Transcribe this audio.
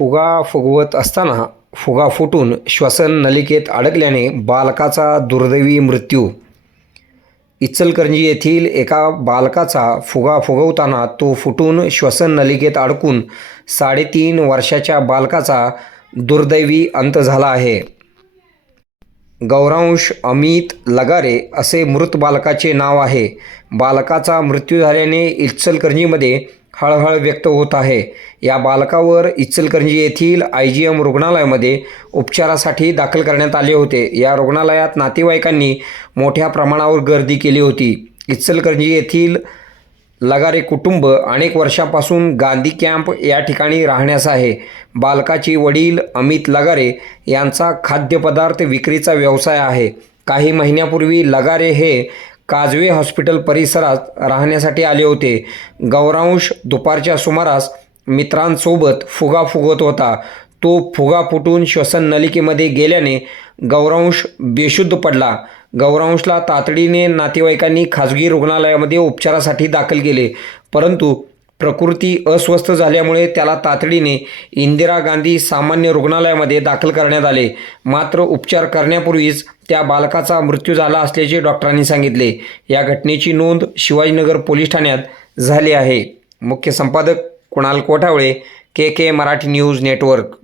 फुगा फुगवत असताना फुगा फुटून श्वसन नलिकेत अडकल्याने बालकाचा दुर्दैवी मृत्यू. इचलकरंजी येथील एका बालकाचा फुगा फुगवताना तो फुटून श्वसन नलिकेत अडकून साडेतीन वर्षाच्या बालकाचा दुर्दैवी अंत झाला आहे. गौरांश अमित लगारे असे मृत बालकाचे नाव आहे. बालकाचा मृत्यू झाल्याने इचलकरंजीमध्ये हळहळ व्यक्त होत आहे. या बालकावर इचलकरंजी येथील आय जी एम रुग्णालयामध्ये उपचारासाठी दाखल करण्यात आले होते. या रुग्णालयात नातेवाईकांनी मोठ्या प्रमाणावर गर्दी केली होती. इचलकरंजी येथील लगारे कुटुंब अनेक वर्षापासून गांधी कॅम्प या ठिकाणी राहण्यास आहे. बालकाची वडील अमित लगारे यांचा खाद्यपदार्थ विक्रीचा व्यवसाय आहे. काही महिन्यापूर्वी लगारे हे काजवे हॉस्पिटल परिसरात राहण्यासाठी आले होते. गौरांश दुपारच्या सुमारास मित्रांसोबत फुगा फुगवत होता. तो फुगा फुटून श्वसन नलिकेमध्ये गेल्याने गौरांश बेशुद्ध पडला. गौरांशला तातडीने नातेवाईकांनी खाजगी रुग्णालयामध्ये उपचारासाठी दाखल केले. परंतु प्रकृती अस्वस्थ झाल्यामुळे त्याला तातडीने इंदिरा गांधी सामान्य रुग्णालयामध्ये दाखल करण्यात आले. मात्र उपचार करण्यापूर्वीच त्या बालकाचा मृत्यू झाला असल्याचे डॉक्टरांनी सांगितले. या घटनेची नोंद शिवाजीनगर पोलीस ठाण्यात झाली आहे. मुख्य संपादक Kunal Kothawale K K Marathi news network.